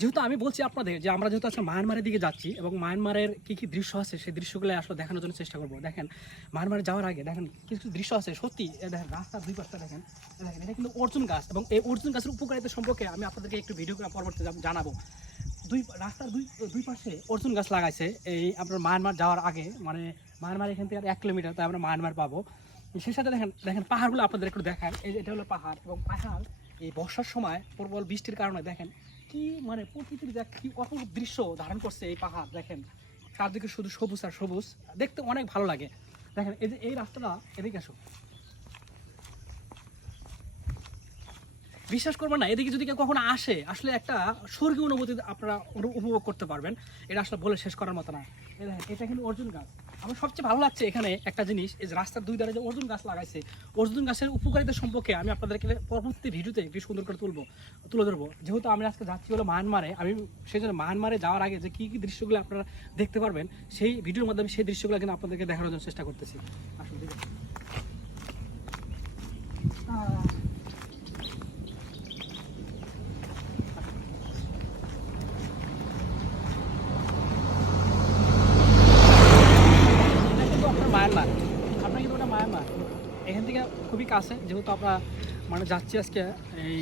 যেহেতু আমি বলছি আপনাদের যে আমরা যেহেতু আজকে মায়ানমারের দিকে যাচ্ছি এবং মায়ানমারের কী কী দৃশ্য আছে সেই দৃশ্যগুলো আসলে দেখানোর জন্য চেষ্টা করবো। দেখেন মায়ানমারে যাওয়ার আগে দেখেন কিছু দৃশ্য আছে সত্যি, দেখেন রাস্তার দুই পাশটা দেখেন, দেখেন এটা কিন্তু অর্জুন গাছ এবং এই অর্জুন গাছের উপকারিতা সম্পর্কে আমি আপনাদেরকে একটু ভিডিও পরবর্তীতে জানাবো। রাস্তার দুই পাশে অর্জুন গাছ লাগাইছে এই আপনার মায়ানমার যাওয়ার আগে, মানে মায়ানমার এখান থেকে আর 1 কিলোমিটার, তাই আমরা মায়ানমার পাবো। সেই সাথে দেখেন দেখেন পাহাড়গুলো আপনাদের একটু দেখান, এটা হলো পাহাড় এবং পাহাড় এই বর্ষার সময় প্রবল বৃষ্টির কারণে দেখেন কি মানে প্রকৃতির দেখ কি অপরূপ দৃশ্য ধারণ করছে এই পাহাড়। দেখেন চারদিকে শুধু সবুজ আর সবুজ, দেখতে অনেক ভালো লাগে। দেখেন এই যে এই রাস্তাটা, এদিকে আসো, বিশ্বাস করবেন না, এদিকে যদি কেউ কখনো আসে আসলে একটা স্বর্গীয় অনুভূতি আপনারা উপভোগ করতে পারবেন। এটা আসলে বলে শেষ করার মতো না। দেখেন এটা কিন্তু অর্জুন গাছ। আমার সবচেয়ে ভালো লাগছে এখানে একটা জিনিস, এই যে রাস্তার দুই ধারে যে অর্জুন গাছ লাগাইছে, অর্জুন গাছের উপকারিতা সম্পর্কে আমি আপনাদেরকে পরবর্তী ভিডিওতে একটু সুন্দর করে তুলে ধরবো। যেহেতু আমি আজকে যাচ্ছি হলো মায়ানমারে, আমি সেই জন্য মায়ানমারে যাওয়ার আগে যে কী কী দৃশ্যগুলো আপনারা দেখতে পারবেন সেই ভিডিওর মাধ্যমে সেই দৃশ্যগুলো কিন্তু আপনাদেরকে দেখানোর জন্য চেষ্টা করতেছি। আসলে মায়ানমার, আপনার কিন্তু ওটা মায়ানমার এখান থেকে খুবই কাছে। যেহেতু আমরা মানে যাচ্ছি আজকে এই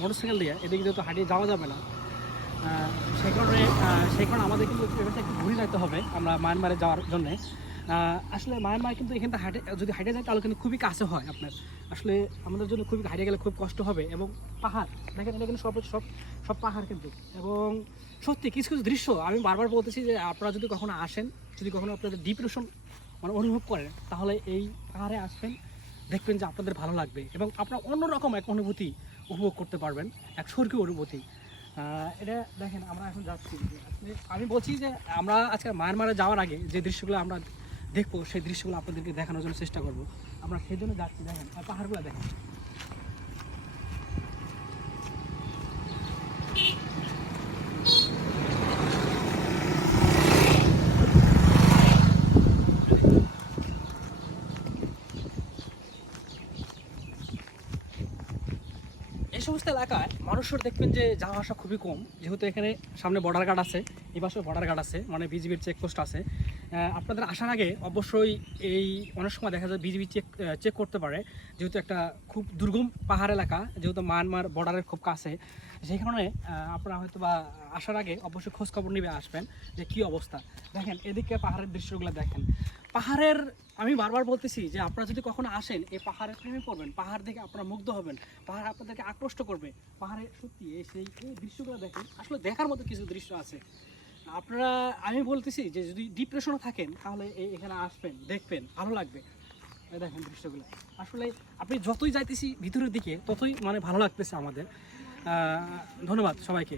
মোটরসাইকেল দিয়ে, এদিকে যেহেতু হাঁটিয়ে যাওয়া যাবে না, সেই কারণে আমাদের কিন্তু এখানে একটু ঘুরে যেতে হবে আমরা মায়ানমারে যাওয়ার জন্যে। আসলে মায়ানমার কিন্তু এখানটা যদি হাঁটে যায় তাহলে কিন্তু খুবই কাছে হয় আপনার। আসলে আমাদের জন্য খুবই হাঁটে গেলে খুব কষ্ট হবে এবং পাহাড় দেখেন, এটা কিন্তু সব পাহাড় কিন্তু। এবং সত্যি কিছু কিছু দৃশ্য আমি বারবার বলতেছি যে আপনারা যদি কখনো আসেন, যদি কখনো আপনাদের ডিপ্রেশন মানে অনুভব করেন, তাহলে এই পাহাড়ে আসবেন, দেখবেন যে আপনাদের ভালো লাগবে এবং আপনারা অন্যরকম এক অনুভূতি উপভোগ করতে পারবেন, এক স্বর্গীয় অনুভূতি। এটা দেখেন আমরা এখন যাচ্ছি, আমি বলছি যে আমরা আজকে মায়ানমারে যাওয়ার আগে যে দৃশ্যগুলো আমরা দেখবো সেই দৃশ্যগুলো আপনাদেরকে দেখানোর জন্য চেষ্টা করব। আমরা সেই জন্য যাচ্ছি। দেখেন আর পাহাড়গুলো দেখেন, এই সমস্ত এলাকায় মানুষের দেখবেন যে যাওয়া আসা খুবই কম। যেহেতু এখানে সামনে বর্ডার গার্ড আছে, এই পাশে বর্ডার গার্ড আছে, মানে বিজিবির চেকপোস্ট আছে। আপনাদের আসার আগে অবশ্যই এই অনেক সময় দেখা যায় বিজিবি চেক করতে পারে, যেহেতু একটা খুব দুর্গম পাহাড় এলাকা, যেহেতু মায়ানমার বর্ডারের খুব কাছে। সেই কারণে আপনারা হয়তো বা আসার আগে অবশ্যই খোঁজখবর নিবে আসবেন যে কী অবস্থা। দেখেন এদিকে পাহাড়ের দৃশ্যগুলো দেখেন, পাহাড়ের আমি বারবার বলতেছি যে আপনারা যদি কখনো আসেন এই পাহাড়ের প্রেমে পড়বেন, পাহাড় দেখে আপনারা মুগ্ধ হবেন, পাহাড় আপনাদেরকে আকৃষ্ট করবে। পাহাড়ে সত্যি এই দৃশ্যগুলো দেখেন, আসলে দেখার মতো কিছু দৃশ্য আছে। আপনারা আমি বলতেছি যে যদি ডিপ্রেশনে থাকেন তাহলে এখানে আসবেন, দেখবেন, ভালো লাগবে। দেখেন দৃশ্যগুলো আসলে আপনি যতই যাইতেছি ভিতরের দিকে ততই মানে ভালো লাগতেছে আমাদের। ধন্যবাদ সবাইকে।